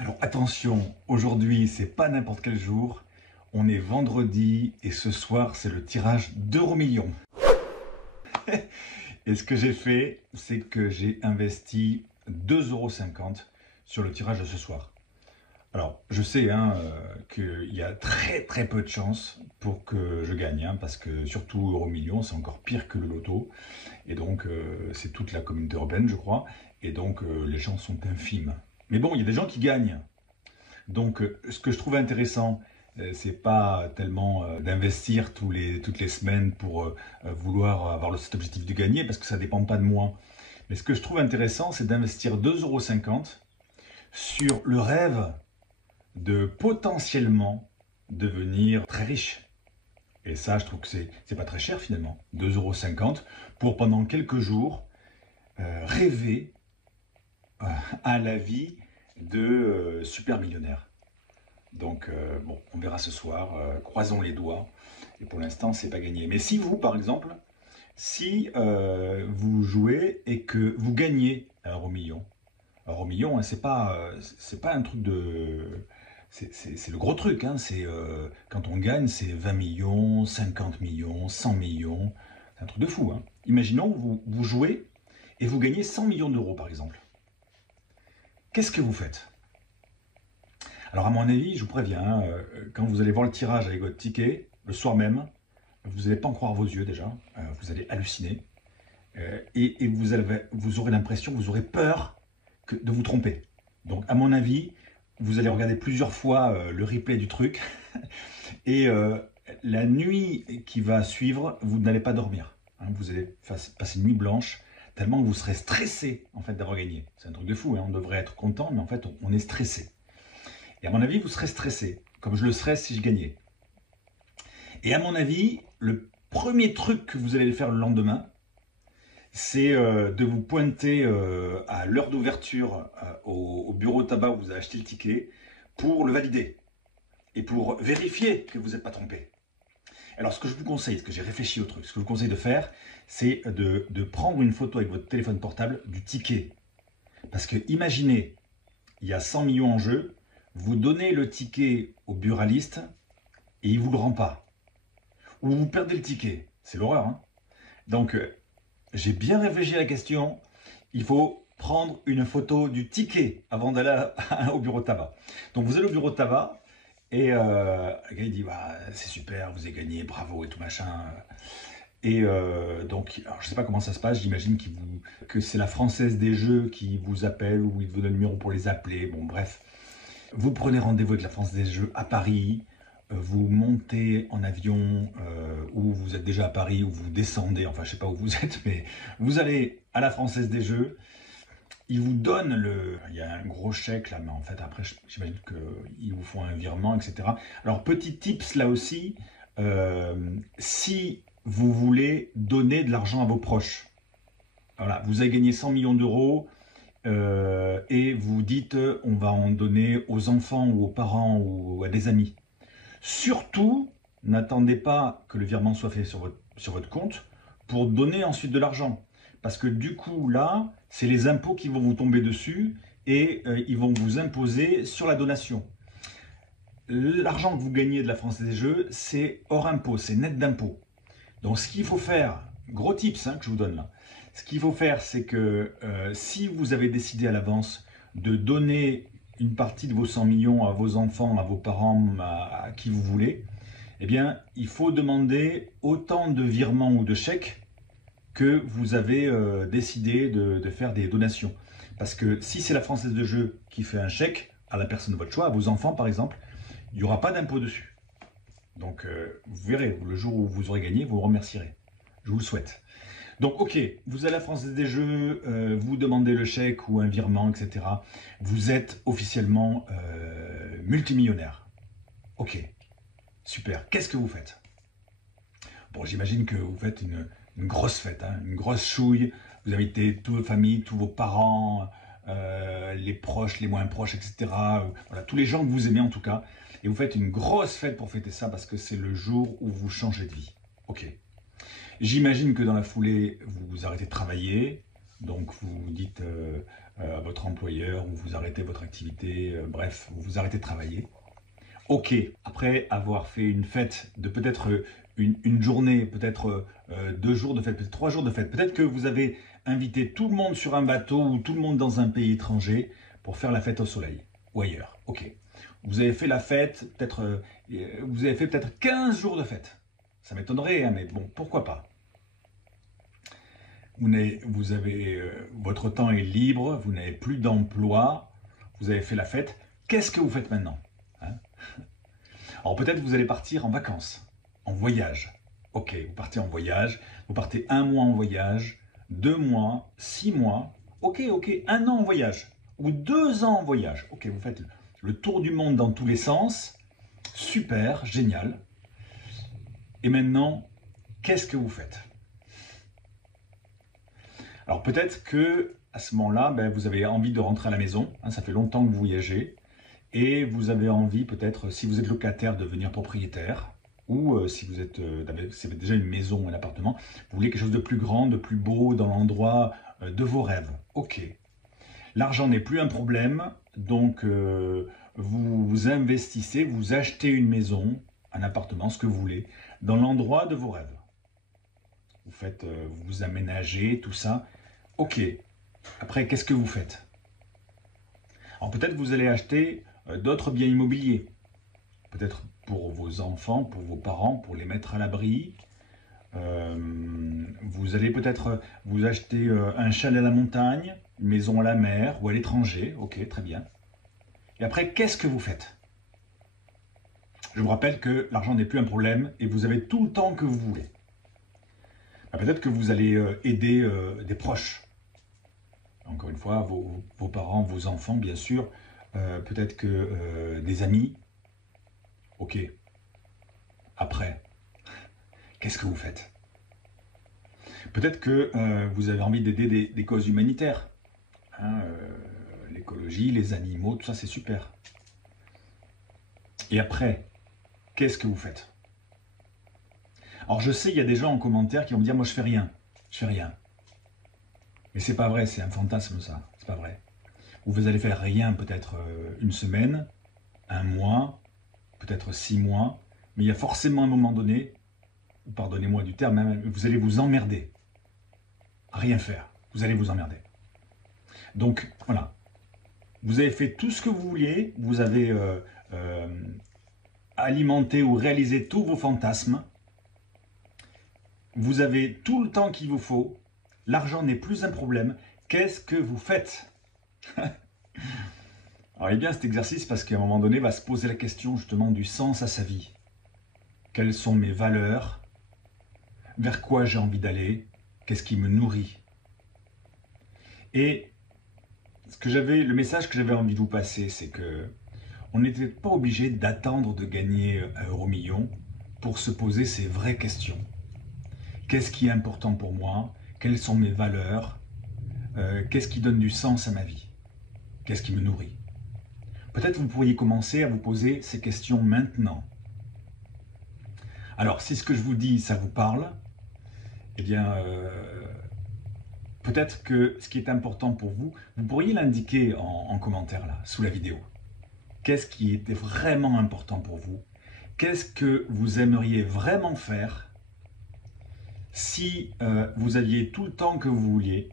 Alors attention, aujourd'hui c'est pas n'importe quel jour, on est vendredi et ce soir c'est le tirage d'Euromillions. Et ce que j'ai fait, c'est que j'ai investi 2,50 € sur le tirage de ce soir. Alors je sais qu'il y a très peu de chances pour que je gagne, parce que surtout Euromillions c'est encore pire que le loto. Et donc c'est toute la communauté européenne je crois, et donc les chances sont infimes. Mais bon, il y a des gens qui gagnent. Donc, ce que je trouve intéressant, c'est pas tellement d'investir toutes les semaines pour vouloir avoir cet objectif de gagner, parce que ça dépend pas de moi. Mais ce que je trouve intéressant, c'est d'investir 2,50 € sur le rêve de potentiellement devenir très riche. Et ça, je trouve que c'est pas très cher finalement. 2,50 € pour pendant quelques jours rêver à la vie de super millionnaire. Donc, bon, on verra ce soir, croisons les doigts. Et pour l'instant, c'est pas gagné. Mais si vous, par exemple, si vous jouez et que vous gagnez un Euromillion, Euromillion, c'est pas un truc de... C'est le gros truc, c'est quand on gagne, c'est 20 millions, 50 millions, 100 millions. C'est un truc de fou. Imaginons que vous jouez et vous gagnez 100 millions d'euros, par exemple. Qu'est-ce que vous faites? Alors à mon avis, je vous préviens, quand vous allez voir le tirage avec votre ticket, le soir même, vous n'allez pas en croire vos yeux déjà, vous allez halluciner, et vous aurez l'impression, vous aurez peur de vous tromper. Donc à mon avis, vous allez regarder plusieurs fois le replay du truc, et la nuit qui va suivre, vous n'allez pas dormir. Vous allez passer une nuit blanche, tellement que vous serez stressé en fait d'avoir gagné. C'est un truc de fou, on devrait être content, mais en fait on est stressé. Et à mon avis, vous serez stressé, comme je le serais si je gagnais. Et à mon avis, le premier truc que vous allez faire le lendemain, c'est de vous pointer à l'heure d'ouverture au bureau de tabac où vous avez acheté le ticket pour le valider et pour vérifier que vous n'êtes pas trompé. Alors ce que je vous conseille, ce que j'ai réfléchi au truc, ce que je vous conseille de faire, c'est de prendre une photo avec votre téléphone portable du ticket. Parce que imaginez, il y a 100 millions en jeu, vous donnez le ticket au buraliste et il ne vous le rend pas. Ou vous perdez le ticket. C'est l'horreur. Donc, j'ai bien réfléchi à la question. Il faut prendre une photo du ticket avant d'aller au bureau de tabac. Donc, vous allez au bureau de tabac et le gars il dit bah, c'est super, vous avez gagné, bravo et tout machin. Et donc, alors, je ne sais pas comment ça se passe, j'imagine que c'est la Française des Jeux qui vous appelle ou il vous donne le numéro pour les appeler. Bon, bref. Vous prenez rendez-vous avec la France des Jeux à Paris, vous montez en avion ou vous êtes déjà à Paris ou vous descendez, enfin je sais pas où vous êtes, mais vous allez à la Française des Jeux, ils vous donnent il y a un gros chèque là, mais en fait après j'imagine qu'ils vous font un virement, etc. Alors petit tips là aussi, si vous voulez donner de l'argent à vos proches, voilà, vous avez gagné 100 millions d'euros, et vous dites on va en donner aux enfants ou aux parents ou à des amis. Surtout, n'attendez pas que le virement soit fait sur votre compte pour donner ensuite de l'argent. Parce que du coup, là, c'est les impôts qui vont vous tomber dessus et ils vont vous imposer sur la donation. L'argent que vous gagnez de la Française des Jeux, c'est hors impôt, c'est net d'impôt. Donc ce qu'il faut faire, gros tips que je vous donne là, ce qu'il faut faire c'est que si vous avez décidé à l'avance de donner une partie de vos 100 millions à vos enfants, à vos parents, à qui vous voulez, eh bien il faut demander autant de virements ou de chèques que vous avez décidé de faire des donations. Parce que si c'est la Française de Jeux qui fait un chèque à la personne de votre choix, à vos enfants par exemple, il n'y aura pas d'impôt dessus. Donc, vous verrez, le jour où vous aurez gagné, vous me remercierez. Je vous le souhaite. Donc, ok, vous allez à la Française des Jeux, vous demandez le chèque ou un virement, etc. Vous êtes officiellement multimillionnaire. Ok, super. Qu'est-ce que vous faites? Bon, j'imagine que vous faites une grosse fête, une grosse chouille. Vous invitez toute votre famille, tous vos parents, les proches, les moins proches, etc. Voilà, tous les gens que vous aimez en tout cas. Et vous faites une grosse fête pour fêter ça parce que c'est le jour où vous changez de vie. Ok. J'imagine que dans la foulée, vous arrêtez de travailler, Donc vous dites à votre employeur ou vous arrêtez votre activité, bref, vous arrêtez de travailler. Ok, après avoir fait une fête de peut-être une journée, peut-être 2 jours de fête, peut-être 3 jours de fête, peut-être que vous avez invité tout le monde sur un bateau ou tout le monde dans un pays étranger pour faire la fête au soleil ou ailleurs. Ok, vous avez fait la fête, peut-être vous avez fait peut-être 15 jours de fête. Ça m'étonnerait, hein, mais bon, pourquoi pas. Votre temps est libre, vous n'avez plus d'emploi, vous avez fait la fête. Qu'est-ce que vous faites maintenant, hein? Alors peut-être vous allez partir en vacances, en voyage. Ok, vous partez en voyage, vous partez 1 mois en voyage, 2 mois, 6 mois, ok, 1 an en voyage, ou 2 ans en voyage. Ok, vous faites le tour du monde dans tous les sens, super, génial. Et maintenant, qu'est-ce que vous faites? Alors peut-être que à ce moment-là, vous avez envie de rentrer à la maison, hein, ça fait longtemps que vous voyagez, et vous avez envie peut-être, si vous êtes locataire, de devenir propriétaire, ou si vous avez déjà une maison ou un appartement, vous voulez quelque chose de plus grand, de plus beau, dans l'endroit de vos rêves. Ok. L'argent n'est plus un problème, donc vous investissez, vous achetez une maison, un appartement, ce que vous voulez, dans l'endroit de vos rêves. Vous vous aménagez, tout ça. Ok. Après, qu'est-ce que vous faites? Alors peut-être vous allez acheter d'autres biens immobiliers. Peut-être pour vos enfants, pour vos parents, pour les mettre à l'abri. Vous allez peut-être vous acheter un chalet à la montagne, une maison à la mer ou à l'étranger. Ok, très bien. Et après, qu'est-ce que vous faites? Je vous rappelle que l'argent n'est plus un problème et vous avez tout le temps que vous voulez. Peut-être que vous allez aider des proches. Encore une fois, vos parents, vos enfants, bien sûr. Peut-être que des amis. Ok. Après, qu'est-ce que vous faites? Peut-être que vous avez envie d'aider des causes humanitaires. Hein, l'écologie, les animaux, tout ça, c'est super. Et après, qu'est-ce que vous faites? Alors je sais, il y a des gens en commentaire qui vont me dire, moi je fais rien. Je fais rien. Mais c'est pas vrai, c'est un fantasme ça. C'est pas vrai. Ou vous allez faire rien peut-être une semaine, 1 mois, peut-être 6 mois. Mais il y a forcément un moment donné, pardonnez-moi du terme, hein, vous allez vous emmerder. À rien faire. Vous allez vous emmerder. Donc voilà. Vous avez fait tout ce que vous vouliez, vous avez alimenté ou réalisé tous vos fantasmes, vous avez tout le temps qu'il vous faut, l'argent n'est plus un problème, qu'est-ce que vous faites? Alors il est bien cet exercice parce qu'à un moment donné, va se poser la question justement du sens à sa vie. Quelles sont mes valeurs? Vers quoi j'ai envie d'aller? Qu'est-ce qui me nourrit? Et le message que j'avais envie de vous passer, c'est que on n'était pas obligé d'attendre de gagner 1 euro million pour se poser ces vraies questions. Qu'est-ce qui est important pour moi? Quelles sont mes valeurs? Qu'est-ce qui donne du sens à ma vie? Qu'est-ce qui me nourrit? Peut-être vous pourriez commencer à vous poser ces questions maintenant. Alors, si ce que je vous dis, ça vous parle, eh bien, peut-être que ce qui est important pour vous, vous pourriez l'indiquer en commentaire là, sous la vidéo. Qu'est-ce qui était vraiment important pour vous? Qu'est-ce que vous aimeriez vraiment faire si vous aviez tout le temps que vous vouliez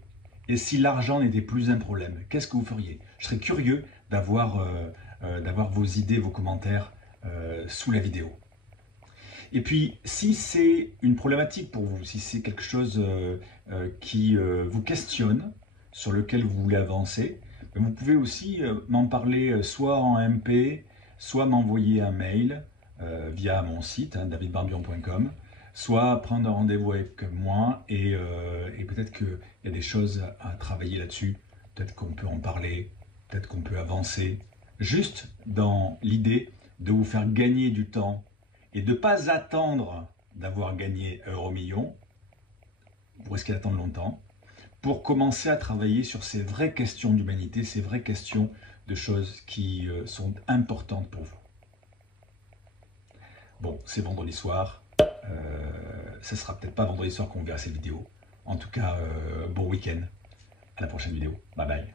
et si l'argent n'était plus un problème? Qu'est-ce que vous feriez? Je serais curieux d'avoir vos idées, vos commentaires sous la vidéo. Et puis, si c'est une problématique pour vous, si c'est quelque chose qui vous questionne, sur lequel vous voulez avancer, vous pouvez aussi m'en parler soit en MP, soit m'envoyer un mail via mon site, hein, davidbarbion.com, soit prendre un rendez-vous avec moi et peut-être qu'il y a des choses à travailler là-dessus, peut-être qu'on peut en parler, peut-être qu'on peut avancer, juste dans l'idée de vous faire gagner du temps et de ne pas attendre d'avoir gagné 1 euro million, vous risquez d'attendre longtemps, pour commencer à travailler sur ces vraies questions d'humanité, ces vraies questions de choses qui sont importantes pour vous. Bon, c'est vendredi soir, ce sera peut-être pas vendredi soir qu'on verra cette vidéo. En tout cas, bon week-end. À la prochaine vidéo. Bye bye.